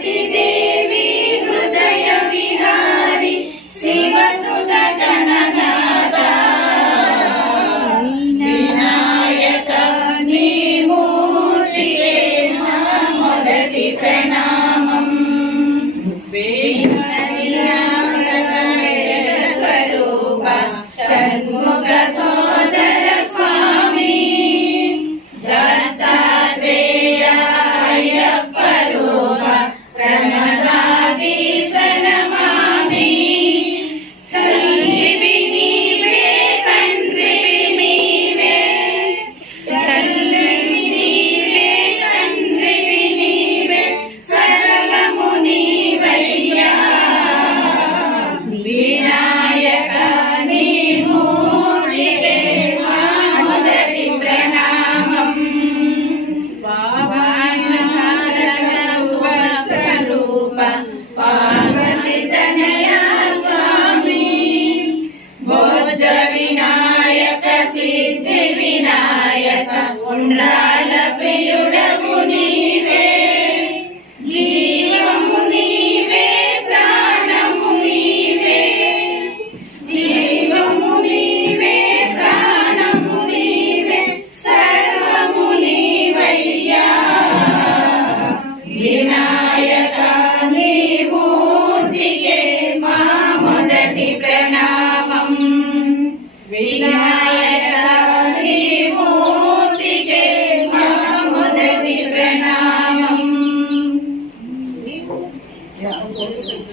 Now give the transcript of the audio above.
ಪ್ರತಿದಿನ సిద్ధి వినాయక ఉండ్రాల ప్రియుడము నీవే. జీవము నీవే ప్రాణము నీవే. జీవము నీవే ప్రాణము నీవే సర్వము నీవయ్యా. Thank you.